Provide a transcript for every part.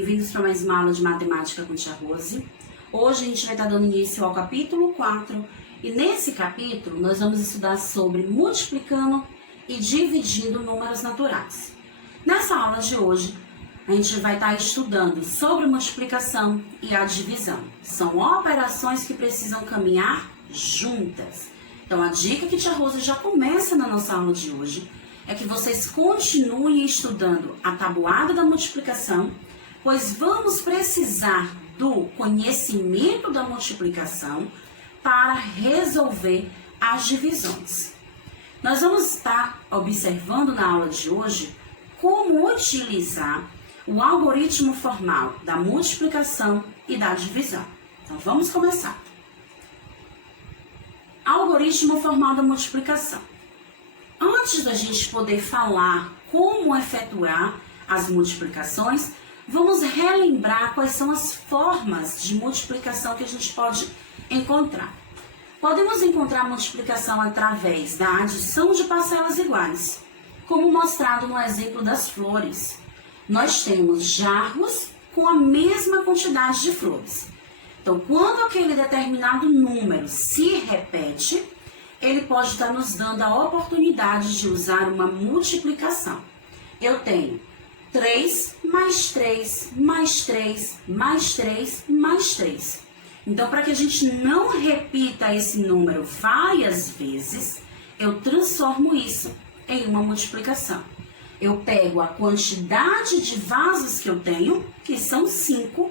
bem-vindos para mais uma aula de matemática com tia Rose. Hoje a gente vai estar dando início ao capítulo 4 e nesse capítulo nós vamos estudar sobre multiplicando e dividindo números naturais. Nessa aula de hoje a gente vai estar estudando sobre multiplicação e a divisão. São operações que precisam caminhar juntas. Então a dica que tia Rose já começa na nossa aula de hoje é que vocês continuem estudando a tabuada da multiplicação, pois vamos precisar do conhecimento da multiplicação para resolver as divisões. Nós vamos estar observando na aula de hoje como utilizar o algoritmo formal da multiplicação e da divisão. Então vamos começar. Algoritmo formal da multiplicação. Antes da gente poder falar como efetuar as multiplicações, vamos relembrar quais são as formas de multiplicação que a gente pode encontrar. Podemos encontrar multiplicação através da adição de parcelas iguais, como mostrado no exemplo das flores. Nós temos jarros com a mesma quantidade de flores. Então, quando aquele determinado número se repete, ele pode estar nos dando a oportunidade de usar uma multiplicação. Eu tenho 3 mais 3 mais 3 mais 3 mais 3. Então, para que a gente não repita esse número várias vezes, eu transformo isso em uma multiplicação. Eu pego a quantidade de vasos que eu tenho, que são 5,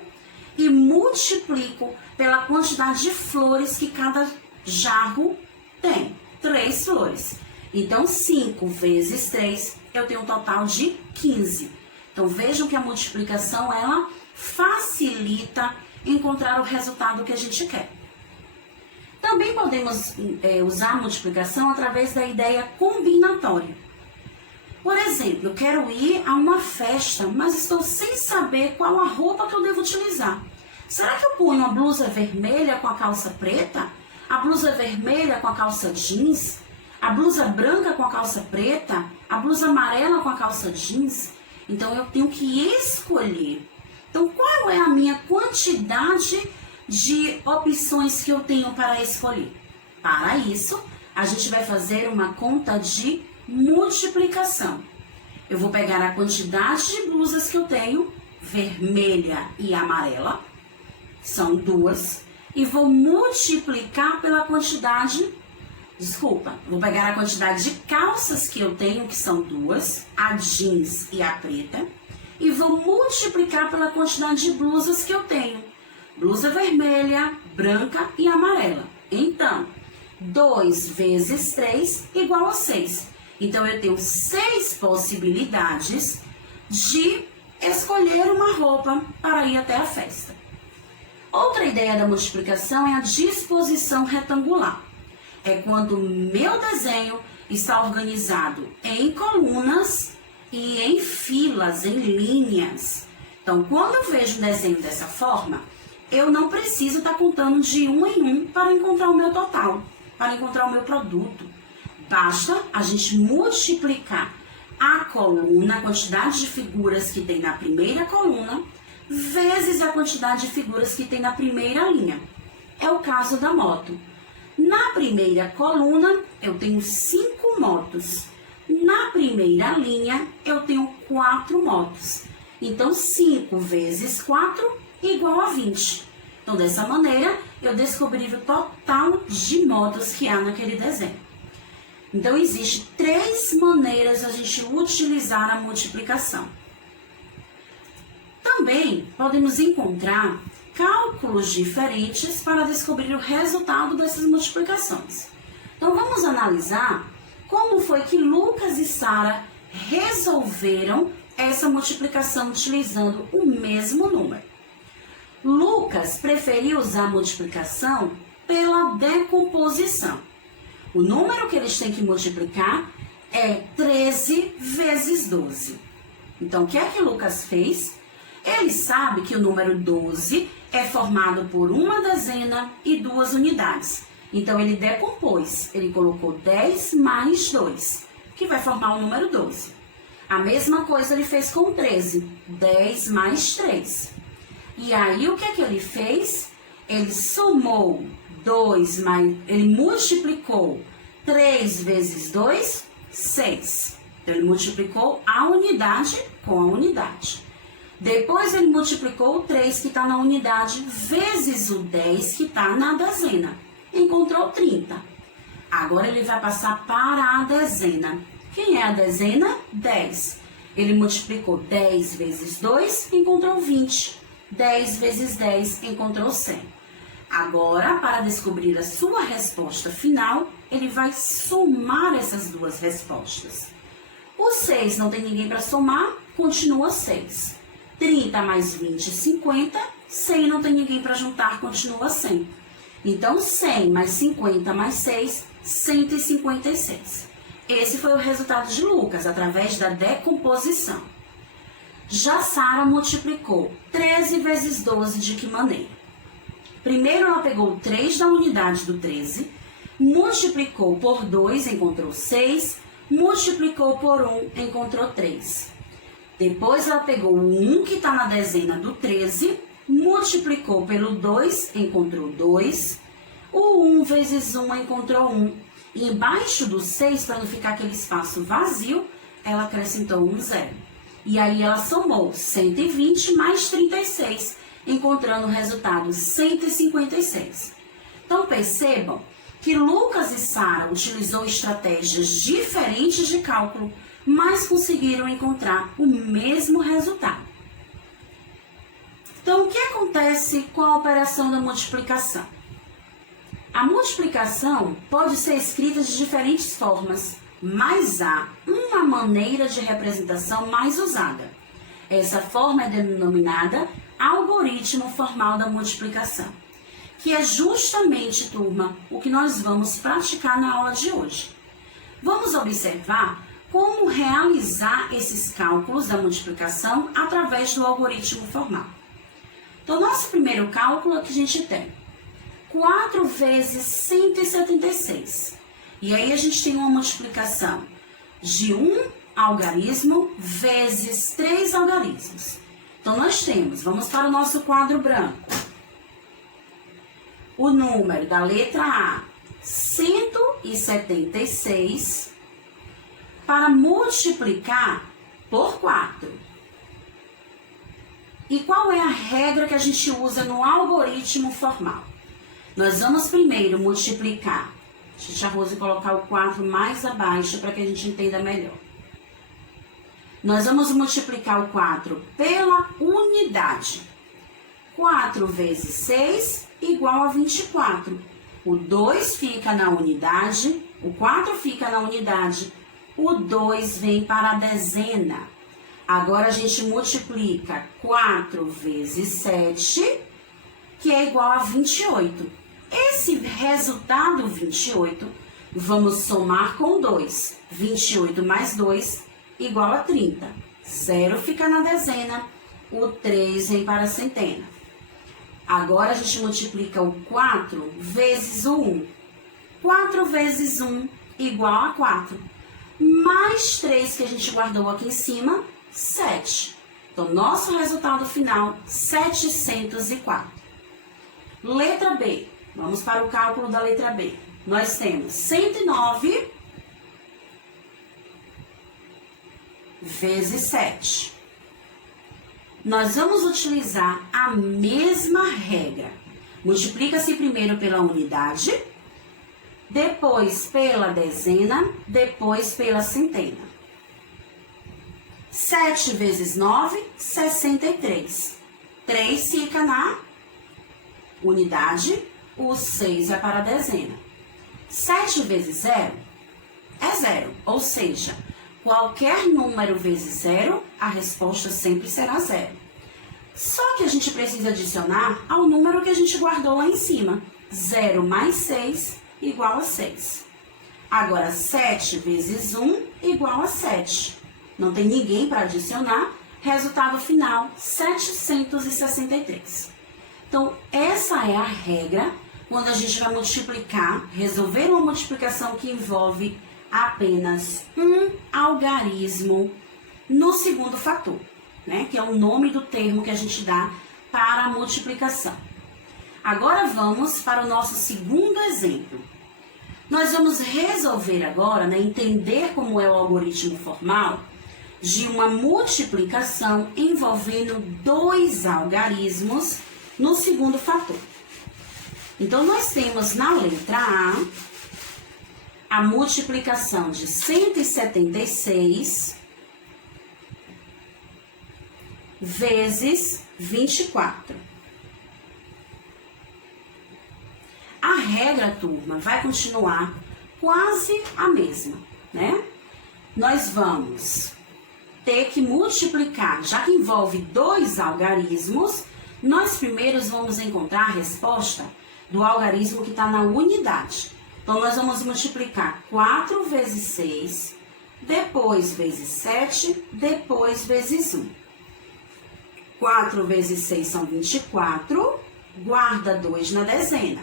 e multiplico pela quantidade de flores que cada jarro tem, 3 flores. Então, 5 vezes 3, eu tenho um total de 15. Então, vejam que a multiplicação, ela facilita encontrar o resultado que a gente quer. Também podemos usar a multiplicação através da ideia combinatória. Por exemplo, eu quero ir a uma festa, mas estou sem saber qual a roupa que eu devo utilizar. Será que eu ponho a blusa vermelha com a calça preta? A blusa vermelha com a calça jeans? A blusa branca com a calça preta? A blusa amarela com a calça jeans? Então, eu tenho que escolher. Então, qual é a minha quantidade de opções que eu tenho para escolher? Para isso, a gente vai fazer uma conta de multiplicação. Eu vou pegar a quantidade de blusas que eu tenho, vermelha e amarela, são 2, e vou multiplicar pela quantidade, vou pegar a quantidade de calças que eu tenho, que são 2, a jeans e a preta, e vou multiplicar pela quantidade de blusas que eu tenho, blusa vermelha, branca e amarela. Então, 2 vezes 3 igual a 6. Então, eu tenho 6 possibilidades de escolher uma roupa para ir até a festa. Outra ideia da multiplicação é a disposição retangular. É quando o meu desenho está organizado em colunas e em filas, em linhas. Então, quando eu vejo um desenho dessa forma, eu não preciso estar contando de um em um para encontrar o meu total, para encontrar o meu produto. Basta a gente multiplicar a coluna, a quantidade de figuras que tem na primeira coluna, vezes a quantidade de figuras que tem na primeira linha. É o caso da moto. Na primeira coluna, eu tenho 5 motos. Na primeira linha, eu tenho 4 motos. Então, 5 vezes 4 igual a 20. Então, dessa maneira, eu descobri o total de motos que há naquele desenho. Então, existem 3 maneiras de a gente utilizar a multiplicação. Também podemos encontrar cálculos diferentes para descobrir o resultado dessas multiplicações. Então, vamos analisar como foi que Lucas e Sara resolveram essa multiplicação utilizando o mesmo número. Lucas preferiu usar a multiplicação pela decomposição. O número que eles têm que multiplicar é 13 vezes 12. Então, o que é que Lucas fez? Ele sabe que o número 12 é formado por uma dezena e 2 unidades. Então, ele decompôs. Ele colocou 10 mais 2, que vai formar o número 12. A mesma coisa ele fez com 13, 10 mais 3. E aí o que é que ele fez? Ele somou 2 mais, ele multiplicou 3 vezes 2, 6. Então ele multiplicou a unidade com a unidade. Depois ele multiplicou o 3 que está na unidade vezes o 10 que está na dezena. Encontrou 30. Agora ele vai passar para a dezena. Quem é a dezena? 10. Ele multiplicou 10 vezes 2, encontrou 20. 10 vezes 10, encontrou 100. Agora, para descobrir a sua resposta final, ele vai somar essas duas respostas. O 6 não tem ninguém para somar, continua 6. 30 mais 20, 50. 100 não tem ninguém para juntar, continua 100. Então, 100 mais 50 mais 6, 156. Esse foi o resultado de Lucas, através da decomposição. Já Sara multiplicou 13 vezes 12 de que maneira? Primeiro ela pegou o 3 da unidade do 13, multiplicou por 2, encontrou 6, multiplicou por 1, encontrou 3. Depois ela pegou o 1 que está na dezena do 13, multiplicou pelo 2, encontrou 2. O 1 vezes 1 encontrou 1. E embaixo do 6, para não ficar aquele espaço vazio, ela acrescentou um 0. E aí ela somou 120 mais 36, encontrando o resultado 156. Então percebam que Lucas e Sara utilizou estratégias diferentes de cálculo, mas conseguiram encontrar o mesmo resultado. Então, o que acontece com a operação da multiplicação? A multiplicação pode ser escrita de diferentes formas, mas há uma maneira de representação mais usada. Essa forma é denominada algoritmo formal da multiplicação, que é justamente, turma, o que nós vamos praticar na aula de hoje. Vamos observar como realizar esses cálculos da multiplicação através do algoritmo formal. Então, nosso primeiro cálculo é que a gente tem 4 vezes 176. E aí a gente tem uma multiplicação de um algarismo vezes 3 algarismos. Então, nós temos, vamos para o nosso quadro branco. O número da letra A, 176, para multiplicar por 4. E qual é a regra que a gente usa no algoritmo formal? Nós vamos primeiro multiplicar. Deixa a Rose colocar o 4 mais abaixo para que a gente entenda melhor. Nós vamos multiplicar o 4 pela unidade. 4 vezes 6 igual a 24. O 2 fica na unidade, o 4 fica na unidade, o 2 vem para a dezena. Agora a gente multiplica 4 vezes 7, que é igual a 28. Esse resultado 28, vamos somar com 2. 28 mais 2 igual a 30. 0 fica na dezena, o 3 vem para a centena. Agora a gente multiplica o 4 vezes o 1. 4 vezes 1 igual a 4. Mais 3 que a gente guardou aqui em cima, 7. Então, nosso resultado final, 704. Letra B. Vamos para o cálculo da letra B. Nós temos 109 vezes 7. Nós vamos utilizar a mesma regra. Multiplica-se primeiro pela unidade, depois pela dezena, depois pela centena. 7 vezes 9, 63. 3 fica na unidade, o 6 é para a dezena. 7 vezes 0 é 0, ou seja, qualquer número vezes 0, a resposta sempre será 0. Só que a gente precisa adicionar ao número que a gente guardou lá em cima. 0 mais 6 igual a 6. Agora, 7 vezes 1 igual a 7. Não tem ninguém para adicionar. Resultado final, 763. Então, essa é a regra quando a gente vai multiplicar, resolver uma multiplicação que envolve apenas um algarismo no segundo fator, né? Que é o nome do termo que a gente dá para a multiplicação. Agora vamos para o nosso segundo exemplo. Nós vamos resolver agora, né, entender como é o algoritmo formal de uma multiplicação envolvendo dois algarismos no segundo fator. Então, nós temos na letra A multiplicação de 176 vezes 24. A regra, turma, vai continuar quase a mesma, né? Nós vamos ter que multiplicar, já que envolve dois algarismos, nós primeiros vamos encontrar a resposta do algarismo que está na unidade. Então, nós vamos multiplicar 4 vezes 6, depois vezes 7, depois vezes 1. 4 vezes 6 são 24, guarda 2 na dezena.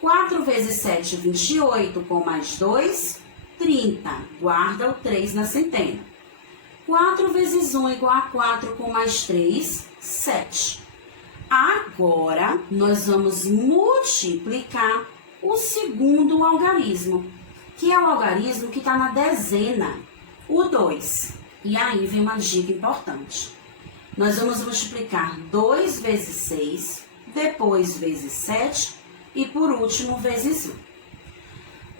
4 vezes 7, 28, com mais 2, 30, guarda o 3 na centena. 4 vezes 1 igual a 4, com mais 3, 7. Agora, nós vamos multiplicar o segundo algarismo, que é o algarismo que está na dezena, o 2. E aí vem uma dica importante. Nós vamos multiplicar 2 vezes 6, depois vezes 7 e por último vezes 1.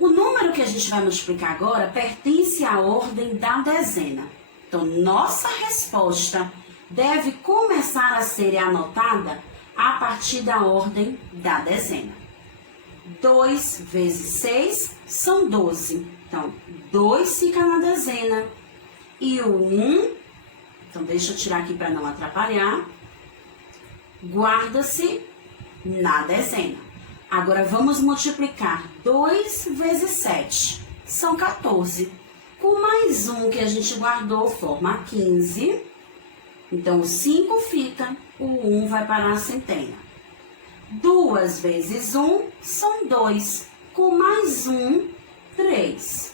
O número que a gente vai multiplicar agora pertence à ordem da dezena. Então, nossa resposta deve começar a ser anotada a partir da ordem da dezena. 2 vezes 6 são 12. Então, 2 fica na dezena. E o 1, então deixa eu tirar aqui para não atrapalhar, guarda-se na dezena. Agora, vamos multiplicar 2 vezes 7. São 14. Com mais 1 que a gente guardou, forma 15. Então, o 5 fica, o 1 vai para a centena. 2 vezes 1 são 2. Com mais 1, 3.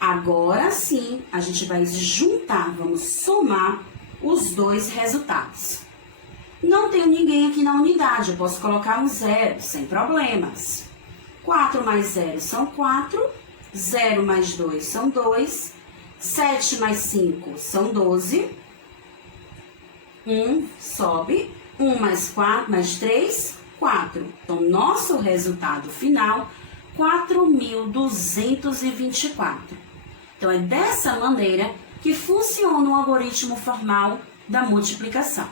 Agora sim, a gente vai juntar, vamos somar os dois resultados. Não tenho ninguém aqui na unidade, eu posso colocar um 0, sem problemas. 4 mais 0 são 4, 0 mais 2 são 2, 7 mais 5 são 12, 1 sobe, 1 mais 4 mais 3, 4. Então, nosso resultado final, 4.224. Então, é dessa maneira que funciona o algoritmo formal da multiplicação.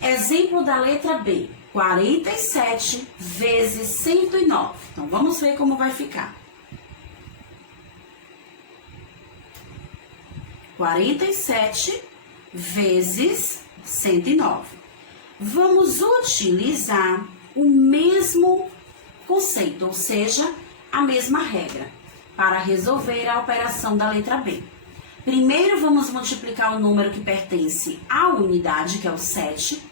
Exemplo da letra B, 47 vezes 109. Então, vamos ver como vai ficar. 47 vezes 109. Vamos utilizar o mesmo conceito, ou seja, a mesma regra, para resolver a operação da letra B. Primeiro, vamos multiplicar o número que pertence à unidade, que é o 7,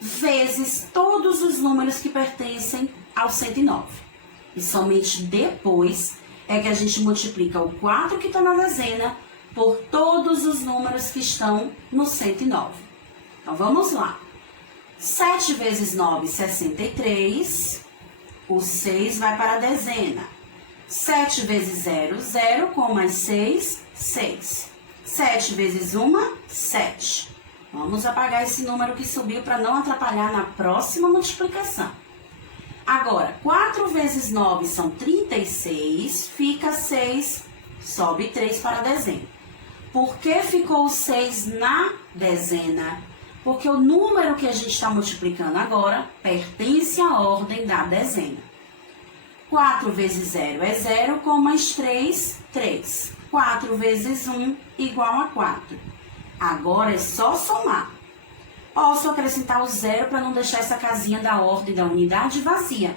vezes todos os números que pertencem ao 109. E somente depois é que a gente multiplica o 4 que está na dezena por todos os números que estão no 109. Então, vamos lá. 7 vezes 9, 63. O 6 vai para a dezena. 7 vezes 0, 0. Com mais 6, 6. 7 vezes 1, 7. Vamos apagar esse número que subiu para não atrapalhar na próxima multiplicação. Agora, 4 vezes 9 são 36. Fica 6, sobe 3 para a dezena. Por que ficou o 6 na dezena? Porque o número que a gente está multiplicando agora pertence à ordem da dezena. 4 vezes 0 é 0, com mais 3, 3. 4 vezes 1 igual a 4. Agora é só somar. Posso acrescentar o 0 para não deixar essa casinha da ordem da unidade vazia.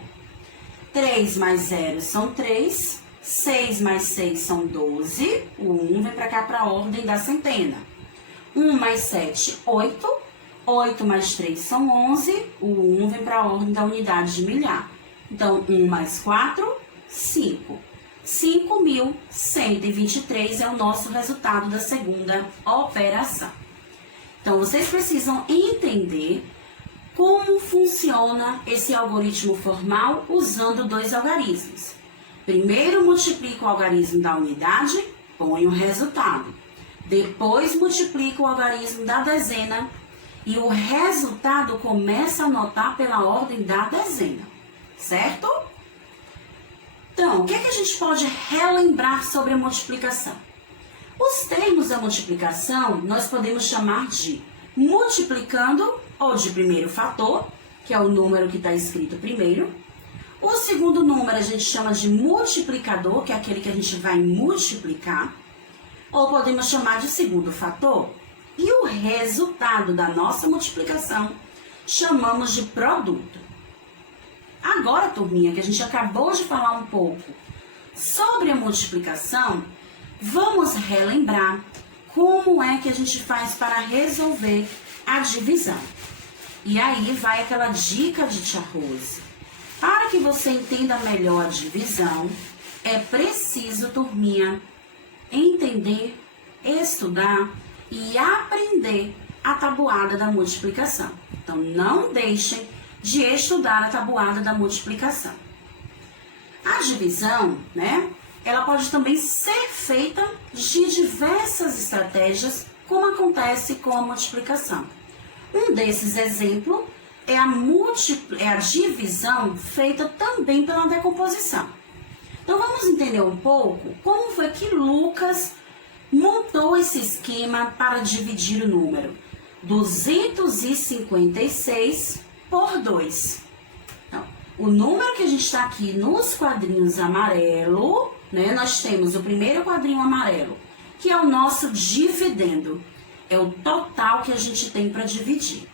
3 mais 0 são 3. 6 mais 6 são 12. O 1 vem para cá para a ordem da centena. 1 mais 7, 8. 8 mais 3 são 11, o 1 vem para a ordem da unidade de milhar. Então, 1 mais 4, 5. 5.123 é o nosso resultado da segunda operação. Então, vocês precisam entender como funciona esse algoritmo formal usando dois algarismos. Primeiro, multiplica o algarismo da unidade, põe o resultado. Depois, multiplica o algarismo da dezena e o resultado começa a anotar pela ordem da dezena, certo? Então, o que é que a gente pode relembrar sobre a multiplicação? Os termos da multiplicação nós podemos chamar de multiplicando ou de primeiro fator, que é o número que está escrito primeiro. O segundo número a gente chama de multiplicador, que é aquele que a gente vai multiplicar. Ou podemos chamar de segundo fator. E o resultado da nossa multiplicação chamamos de produto. Agora, turminha, que a gente acabou de falar um pouco sobre a multiplicação, vamos relembrar como é que a gente faz para resolver a divisão. E aí vai aquela dica de Tia Rose. Para que você entenda melhor a divisão, é preciso, turminha, entender, estudar e aprender a tabuada da multiplicação. Então, não deixem de estudar a tabuada da multiplicação. A divisão, né, ela pode também ser feita de diversas estratégias, como acontece com a multiplicação. Um desses exemplos é a divisão feita também pela decomposição. Então, vamos entender um pouco como foi que Lucas montou esse esquema para dividir o número 256 por 2. Então, o número que a gente está aqui nos quadrinhos amarelo, né, nós temos o primeiro quadrinho amarelo, que é o nosso dividendo. É o total que a gente tem para dividir.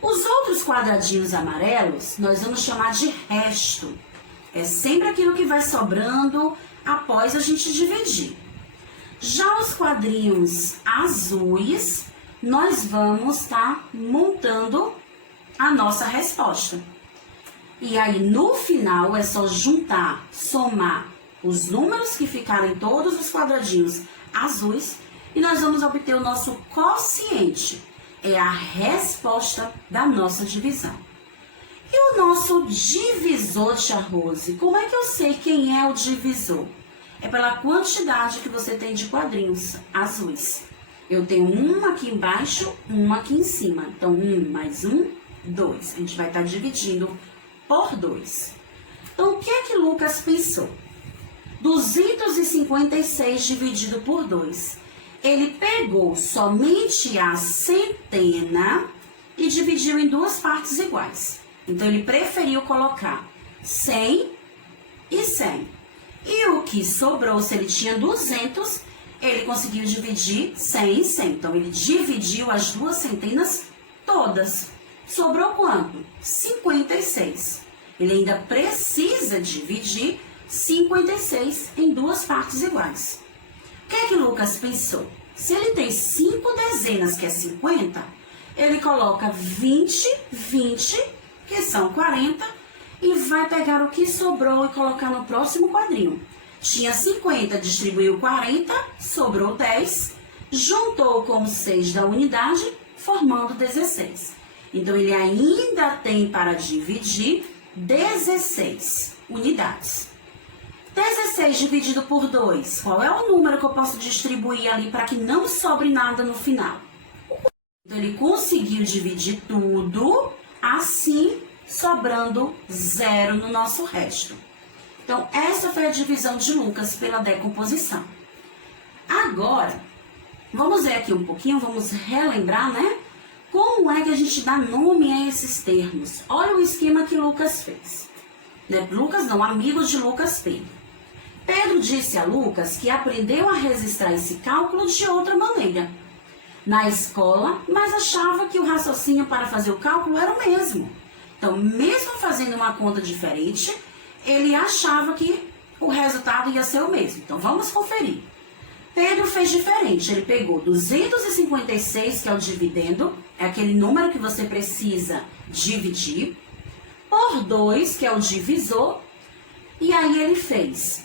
Os outros quadradinhos amarelos, nós vamos chamar de resto. É sempre aquilo que vai sobrando após a gente dividir. Já os quadrinhos azuis, nós vamos estar montando a nossa resposta. E aí, no final, é só juntar, somar os números que ficarem todos os quadradinhos azuis e nós vamos obter o nosso quociente. É a resposta da nossa divisão. E o nosso divisor, Tia Rose? Como é que eu sei quem é o divisor? É pela quantidade que você tem de quadrinhos azuis. Eu tenho um aqui embaixo, um aqui em cima. Então, 1 mais 1, 2. A gente vai estar dividindo por 2. Então, o que é que Lucas pensou? 256 dividido por 2. Ele pegou somente a centena e dividiu em duas partes iguais. Então, ele preferiu colocar 100 e 100. E o que sobrou, se ele tinha 200, ele conseguiu dividir 100 e 100. Então, ele dividiu as duas centenas todas. Sobrou quanto? 56. Ele ainda precisa dividir 56 em duas partes iguais. O que é que Lucas pensou? Se ele tem 5 dezenas, que é 50, ele coloca 20, 20, que são 40, e vai pegar o que sobrou e colocar no próximo quadrinho. Tinha 50, distribuiu 40, sobrou 10, juntou com os 6 da unidade, formando 16. Então, ele ainda tem para dividir 16 unidades. 16 dividido por 2, qual é o número que eu posso distribuir ali para que não sobre nada no final? Então, ele conseguiu dividir tudo, assim sobrando 0 no nosso resto. Então, essa foi a divisão de Lucas pela decomposição. Agora, vamos ver aqui um pouquinho, vamos relembrar, né? Como é que a gente dá nome a esses termos? Olha o esquema que Lucas fez. Né? Lucas não, amigo de Lucas, Pedro. Pedro disse a Lucas que aprendeu a registrar esse cálculo de outra maneira na escola, mas achava que o raciocínio para fazer o cálculo era o mesmo. Então, mesmo fazendo uma conta diferente, ele achava que o resultado ia ser o mesmo. Então, vamos conferir. Pedro fez diferente. Ele pegou 256, que é o dividendo, é aquele número que você precisa dividir, por 2, que é o divisor, e aí ele fez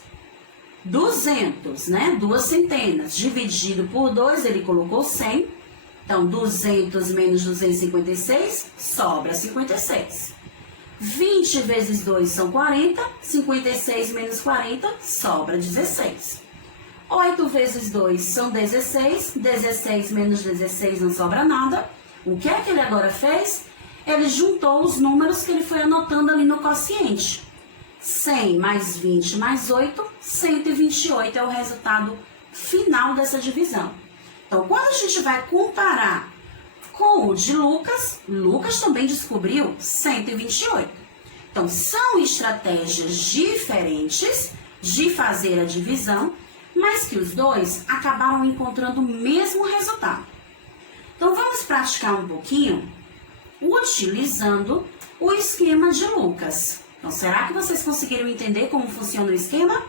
200, né? 2 centenas. Dividido por 2, ele colocou 100. Então, 200 menos 256, sobra 56. 20 vezes 2 são 40. 56 menos 40, sobra 16. 8 vezes 2 são 16. 16 menos 16 não sobra nada. O que é que ele agora fez? Ele juntou os números que ele foi anotando ali no quociente. 100 mais 20 mais 8, 128 é o resultado final dessa divisão. Então, quando a gente vai comparar com o de Lucas, Lucas também descobriu 128. Então, são estratégias diferentes de fazer a divisão, mas que os dois acabaram encontrando o mesmo resultado. Então, vamos praticar um pouquinho utilizando o esquema de Lucas. Então, será que vocês conseguiram entender como funciona o esquema?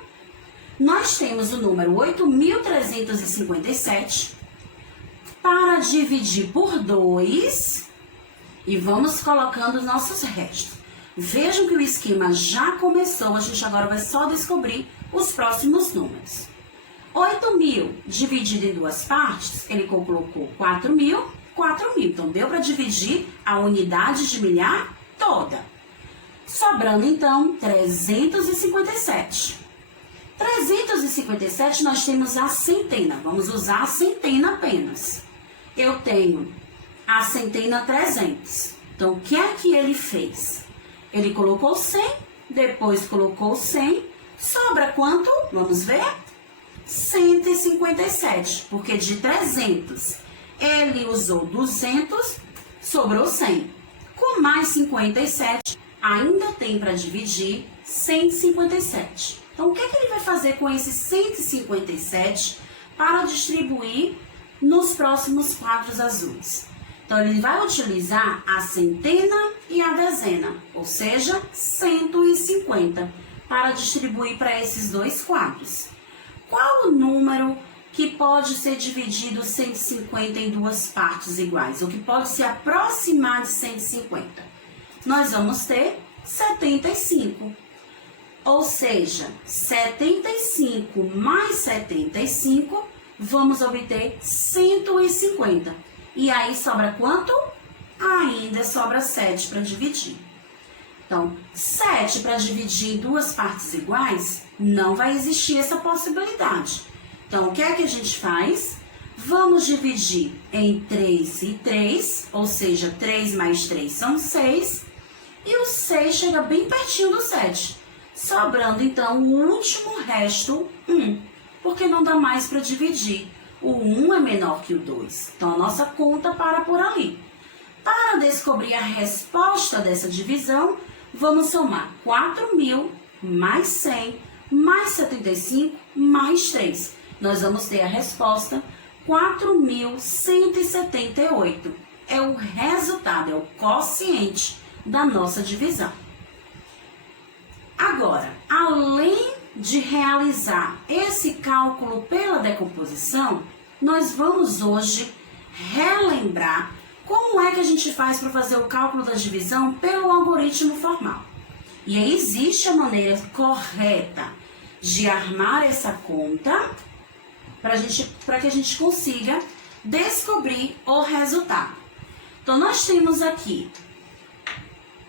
Nós temos o número 8.357 para dividir por 2 e vamos colocando os nossos restos. Vejam que o esquema já começou, a gente agora vai só descobrir os próximos números. 8.000 dividido em duas partes, ele colocou 4.000, 4.000. Então, deu para dividir a unidade de milhar toda. Sobrando, então, 357. 357, nós temos a centena. Vamos usar a centena apenas. Eu tenho a centena 300. Então, o que é que ele fez? Ele colocou 100, depois colocou 100. Sobra quanto? Vamos ver? 157, porque de 300 ele usou 200, sobrou 100. Com mais 57, ainda tem para dividir 157. Então, o que é que ele vai fazer com esse 157 para distribuir nos próximos quadros azuis? Então, ele vai utilizar a centena e a dezena, ou seja, 150, para distribuir para esses dois quadros. Qual o número que pode ser dividido 150 em duas partes iguais, ou que pode se aproximar de 150? Nós vamos ter 75. Ou seja, 75 mais 75, vamos obter 150. E aí sobra quanto? Ainda sobra 7 para dividir. Então, 7 para dividir em duas partes iguais, não vai existir essa possibilidade. Então, o que é que a gente faz? Vamos dividir em 3 e 3, ou seja, 3 mais 3 são 6. E o 6 chega bem pertinho do 7. Sobrando, então, o último resto, 1. Porque não dá mais para dividir. O 1 é menor que o 2. Então, a nossa conta para por ali. Para descobrir a resposta dessa divisão, vamos somar 4.000 mais 100 mais 75 mais 3. Nós vamos ter a resposta 4.178. É o resultado, é o quociente da nossa divisão. Agora, além de realizar esse cálculo pela decomposição, nós vamos hoje relembrar como é que a gente faz para fazer o cálculo da divisão pelo algoritmo formal. E aí existe a maneira correta de armar essa conta para que a gente consiga descobrir o resultado. Então, nós temos aqui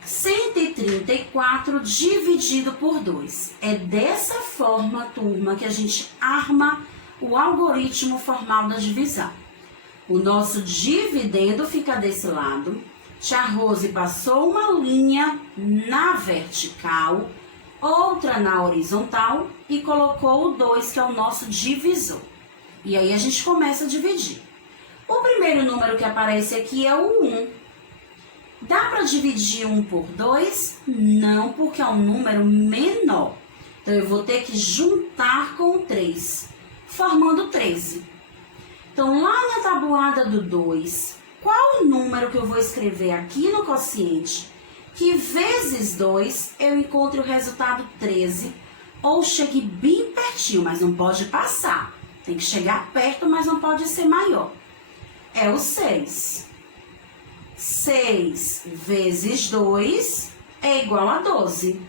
134 dividido por 2. É dessa forma, turma, que a gente arma o algoritmo formal da divisão. O nosso dividendo fica desse lado. Tia Rose passou uma linha na vertical, outra na horizontal e colocou o 2, que é o nosso divisor. E aí a gente começa a dividir. O primeiro número que aparece aqui é o 1. Dá para dividir 1 por 2? Não, porque é um número menor. Então, eu vou ter que juntar com 3, formando 13. Então, lá na tabuada do 2, qual o número que eu vou escrever aqui no quociente que vezes 2 eu encontre o resultado 13, ou chegue bem pertinho, mas não pode passar. Tem que chegar perto, mas não pode ser maior. É o 6. 6 vezes 2 é igual a 12.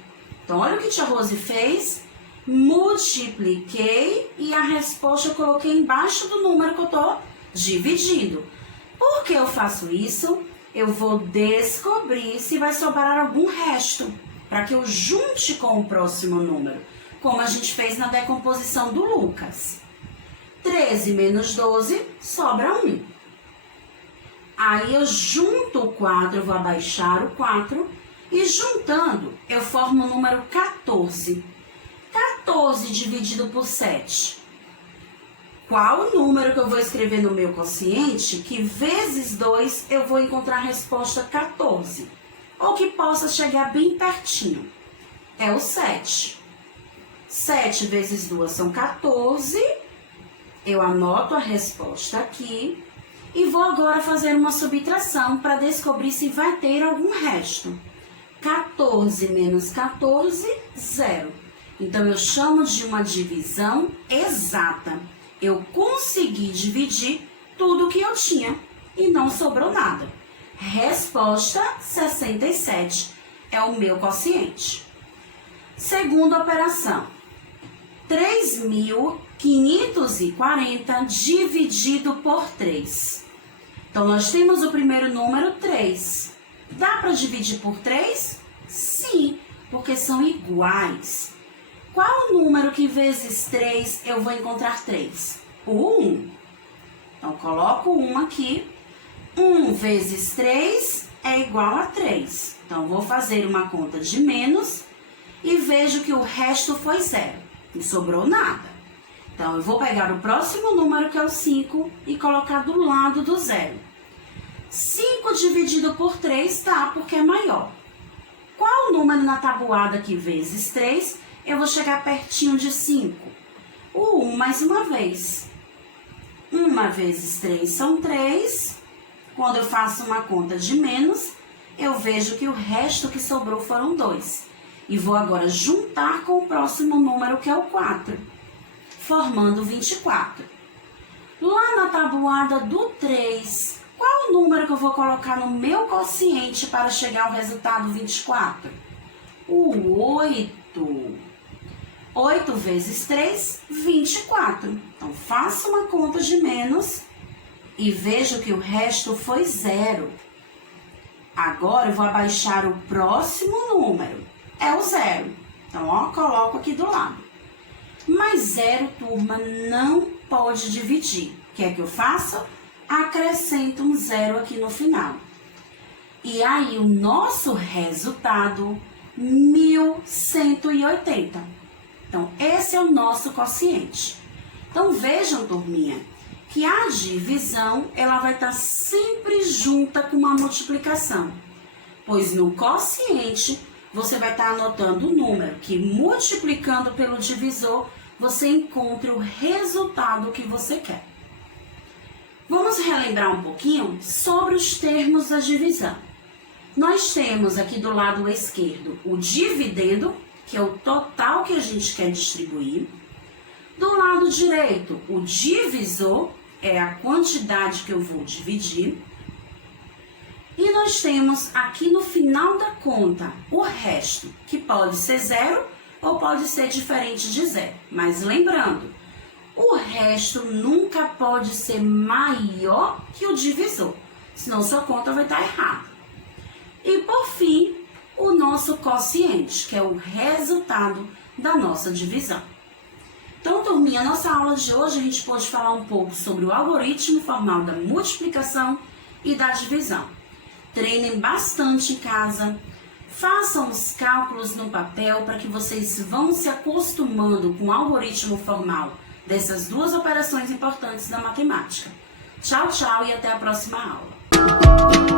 Então, olha o que tia Rose fez. multipliquei e a resposta eu coloquei embaixo do número que eu estou dividindo. Por que eu faço isso? Eu vou descobrir se vai sobrar algum resto, para que eu junte com o próximo número, como a gente fez na decomposição do Lucas. 13 menos 12 sobra 1. Aí eu junto o 4, eu vou abaixar o 4, e juntando eu formo o número 14. 14 dividido por 7. Qual o número que eu vou escrever no meu quociente que vezes 2 eu vou encontrar a resposta 14? Ou que possa chegar bem pertinho? É o 7. 7 vezes 2 são 14. Eu anoto a resposta aqui e vou agora fazer uma subtração para descobrir se vai ter algum resto. 14 menos 14, 0. Então, eu chamo de uma divisão exata. Eu consegui dividir tudo que eu tinha e não sobrou nada. Resposta 67 é o meu quociente. Segunda operação. 3.540 dividido por 3. Então, nós temos o primeiro número 3. Dá para dividir por 3? Sim, porque são iguais. Qual número que vezes 3 eu vou encontrar 3? O 1. Então, coloco o 1 aqui. 1 vezes 3 é igual a 3. Então, vou fazer uma conta de menos e vejo que o resto foi 0. Não sobrou nada. Então, eu vou pegar o próximo número, que é o 5, e colocar do lado do 0. 5 dividido por 3 tá, porque é maior. Qual número na tabuada aqui vezes 3? Eu vou chegar pertinho de 5. O 1 mais uma vez. 1 vezes 3 são 3. Quando eu faço uma conta de menos, eu vejo que o resto que sobrou foram 2. E vou agora juntar com o próximo número, que é o 4, formando 24. Lá na tabuada do 3, qual o número que eu vou colocar no meu quociente para chegar ao resultado 24? O 8. 8 vezes 3, 24. Então, faço uma conta de menos e vejo que o resto foi 0. Agora, eu vou abaixar o próximo número. É o 0. Então, ó, coloco aqui do lado. Mas 0, turma, não pode dividir. O que é que eu faço? Acrescento um 0 aqui no final. E aí, o nosso resultado, 1180. Então, esse é o nosso quociente. Então, vejam, turminha, que a divisão, ela vai estar sempre junta com uma multiplicação. Pois no quociente, você vai estar anotando o número que, multiplicando pelo divisor, você encontre o resultado que você quer. Vamos relembrar um pouquinho sobre os termos da divisão. Nós temos aqui do lado esquerdo o dividendo, que é o total que a gente quer distribuir. Do lado direito, o divisor é a quantidade que eu vou dividir. E nós temos aqui no final da conta o resto, que pode ser 0 ou pode ser diferente de 0. Mas lembrando, o resto nunca pode ser maior que o divisor, senão sua conta vai estar errada. E por fim, o nosso quociente, que é o resultado da nossa divisão. Então, turminha, nossa aula de hoje a gente pôde falar um pouco sobre o algoritmo formal da multiplicação e da divisão. Treinem bastante em casa, façam os cálculos no papel para que vocês vão se acostumando com o algoritmo formal dessas duas operações importantes da matemática. Tchau, tchau e até a próxima aula.